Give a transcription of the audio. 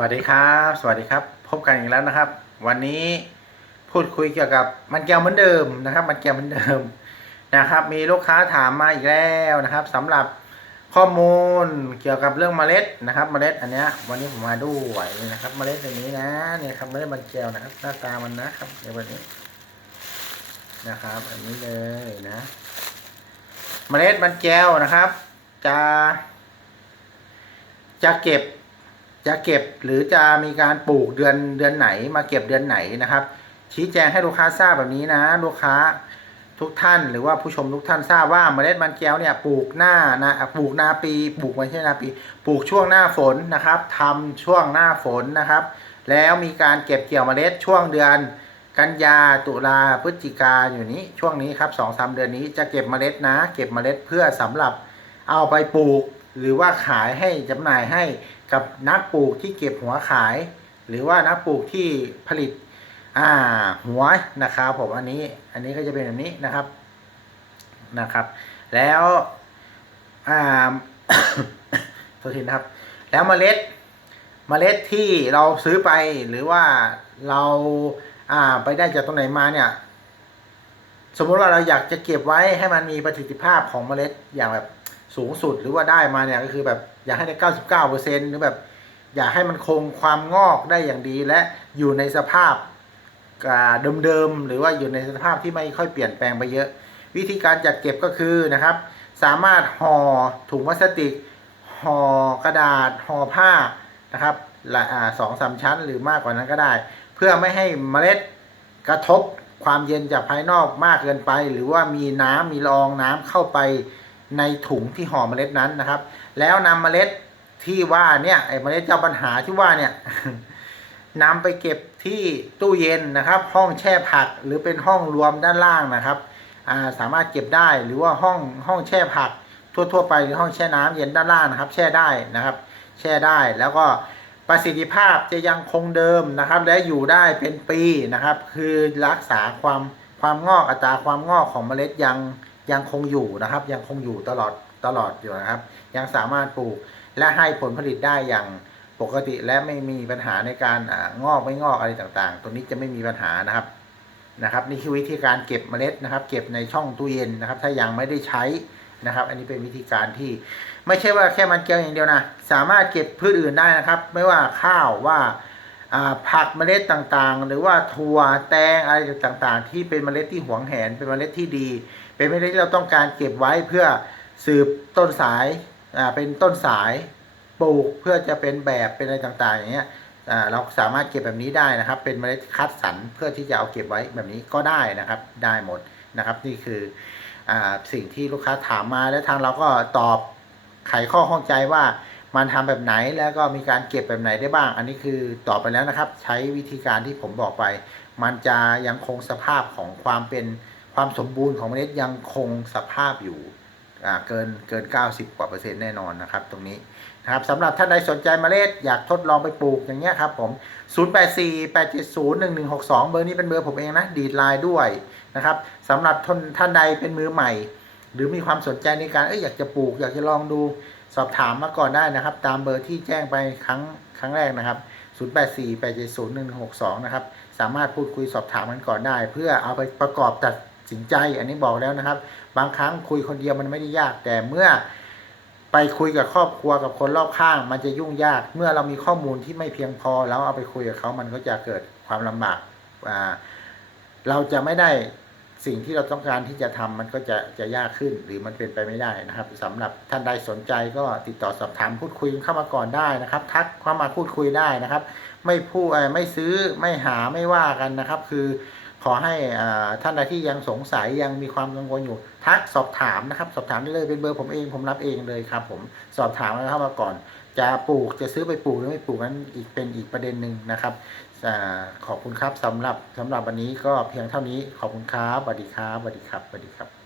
วัสดีครับ สวัสดีครับ พบกันอีกแล้วนะครับ วันนี้พูดคุยเกี่ยวกับมันแก้วเหมือนเดิมนะครับ มันแก้วเหมือนเดิมนะครับ มีลูกค้าถามมาอีกแล้วนะครับสำหรับข้อมูลเกี่ยวกับเรื่องเมล็ดนะครับ เมล็ดอันเนี้ยวันนี้ผมมาด้วยนะครับ เมล็ดตัวนี้นะเนี่ยครับเมล็ดมันแก้วนะครับ หน้าตามันนะครับในวันนี้นะครับ อันนี้เลยนะ เมล็ดมันแก้วนะครับ จะ จะเก็บ จะเก็บหรือจะมีการปลูกเดือนเดือนไหน มาเก็บเดือนไหนนะครับ ชี้แจงให้ลูกค้าทราบแบบนี้นะ ลูกค้าทุกท่านหรือว่าผู้ชมทุกท่านทราบว่าเมล็ดมันแก้วเนี่ยปลูกหน้านะปลูกนาปีปลูกไม่ใช่นาปี ปลูกช่วงหน้าฝนนะครับทำช่วงหน้าฝนนะครับ แล้วมีการเก็บเกี่ยวเมล็ดช่วงเดือน กันยาตุลาพฤศจิกาอยู่นี้ช่วงนี้ครับสองสามเดือนนี้จะเก็บเมล็ดนะ เก็บเมล็ดเพื่อสำหรับเอาไปปลูก หรือว่าขายให้จำหน่ายให้กับนักปลูกที่เก็บหัวขาย หรือว่านักปลูกที่ผลิตอ่าหัวนะครับผมอันนี้อันนี้ก็จะเป็นแบบนี้นะครับนะครับ แล้วอ่าโทษทีนะครับ แล้วเมล็ดเมล็ดที่เราซื้อไปหรือว่าเราอ่าไปได้จากตรงไหนมาเนี่ยสมมุติว่าเราอยากจะเก็บไว้ให้มันมีประสิทธิภาพของเมล็ดอย่างแบบ สูงสุดหรือว่าได้มาเนี่ยก็คือแบบอยากให้ได้เก้าสิบเก้าเปอร์เซ็นหรือแบบอยากให้มันคงความงอกได้อย่างดีและอยู่ในสภาพเดิมๆหรือว่าอยู่ในสภาพที่ไม่ค่อยเปลี่ยนแปลงไปเยอะ วิธีการจัดเก็บก็คือนะครับ สามารถห่อถุงพลาสติกห่อกระดาษห่อผ้านะครับสองสามชั้นหรือมากกว่านั้นก็ได้ เพื่อไม่ให้เมล็ดกระทบความเย็นจากภายนอกมากเกินไป หรือว่ามีน้ำมีละอองน้ำเข้าไป ในถุงที่ห่อเมล็ดนั้นนะครับ แล้วนำเมล็ดที่ว่าเนี่ยไอ้เมล็ดเจ้าปัญหาที่ว่าเนี่ยนำไปเก็บที่ตู้เย็นนะครับ ห้องแช่ผักหรือเป็นห้องรวมด้านล่างนะครับาสามารถเก็บได้หรือว่าห้องห้องแช่ผักทั่วๆไปหรือห้องแช่น้ำเย็นด้านล่างนะครับ แช่ได้นะครับ แช่ได้แล้วก็ประสิทธิภาพจะยังคงเดิมนะครับ และอยู่ได้เป็นปีนะครับ คือรักษาความความงอกอัตราความงอกของเมล็ดยัง ยังคงอยู่นะครับ ยังคงอยู่ตลอดตลอดอยู่นะครับ ยังสามารถปลูกและให้ผลผลิตได้อย่างปกติและไม่มีปัญหาในการงอกไม่งอกอะไรต่างๆตรงนี้จะไม่มีปัญหานะครับนะครับ นี่คือวิธีการเก็บเมล็ดนะครับ เก็บในช่องตู้เย็นนะครับ ถ้ายังไม่ได้ใช้นะครับ อันนี้เป็นวิธีการที่ไม่ใช่ว่าแค่มันแก้วอย่างเดียวนะสามารถเก็บพืชอื่นได้นะครับ ไม่ว่าข้าวว่าอ่าผักเมล็ดต่างๆ หรือว่าถั่วแตงอะไรต่างๆ ที่เป็นเมล็ดที่หวงแหนเป็นเมล็ดที่ดี เป็นเมล็ดที่เราต้องการเก็บไว้เพื่อสืบต้นสายอ่าเป็นต้นสายปลูกเพื่อจะเป็นแบบเป็นอะไรต่าง ๆ อย่างเงี้ยอ่าเราสามารถเก็บแบบนี้ได้นะครับ เป็นเมล็ดคัดสรรเพื่อที่จะเอาเก็บไว้แบบนี้ก็ได้นะครับได้หมดนะครับ นี่คืออ่าสิ่งที่ลูกค้าถามมาและทางเราก็ตอบไขข้อข้องใจว่ามันทำแบบไหนแล้วก็มีการเก็บแบบไหนได้บ้าง อันนี้คือตอบไปแล้วนะครับ ใช้วิธีการที่ผมบอกไป มันจะยังคงสภาพของความเป็น ความสมบูรณ์ของเมล็ดยังคงสภาพอยู่เกินเกิน 90 กว่าเปอร์เซ็นต์แน่นอนนะครับ ตรงนี้นะครับสำหรับท่านใดสนใจเมล็ดอยากทดลองไปปลูกอย่างเงี้ยครับผม 0848701162 เบอร์นี้เป็นเบอร์ผมเองนะ ดีดไลน์ด้วยนะครับสำหรับท่านใดเป็นมือใหม่ หรือมีความสนใจในการเอยอยากจะปลูก อยากจะลองดูสอบถามมาก่อนได้นะครับ ตามเบอร์ที่แจ้งไปครั้งครั้งแรกนะครับ 0848701162 นะครับ สามารถพูดคุยสอบถามกันก่อนได้ เพื่อเอาไปประกอบตัด สินใจ อันนี้บอกแล้วนะครับ บางครั้งคุยคนเดียวมันไม่ได้ยาก แต่เมื่อไปคุยกับครอบครัวกับคนรอบข้าง มันจะยุ่งยาก เมื่อเรามีข้อมูลที่ไม่เพียงพอแล้วเอาไปคุยกับเขามันก็จะเกิดความลำบากอ่าเราจะไม่ได้สิ่งที่เราต้องการที่จะทำมันก็จะจะยากขึ้นหรือมันเป็นไปไม่ได้นะครับสำหรับท่านใดสนใจก็ติดต่อสอบถามพูดคุยเข้ามาก่อนได้นะครับ ทักเข้ามาพูดคุยได้นะครับ ไม่พูดเอ่อไม่ซื้อไม่หาไม่ว่ากันนะครับ คือ อให้ท่านใดที่ยังสงสัยยังมีความกังวลอยู่ ทักสอบถามนะครับ สอบถามได้เลยเป็นเบอร์ผมเองผมรับเองเลยครับ ผมสอบถามเข้ามาก่อน จะปลูกจะซื้อไปปลูกหรือไม่ปลูกนั้นอีกเป็นอีกประเด็นหนึ่งนะครับอขอบคุณครับสำหรับสำหรับวันนี้ก็เพียงเท่านี้ขอบคุณครับสวัสดีครับสวัสดีครับสวัสดีครับ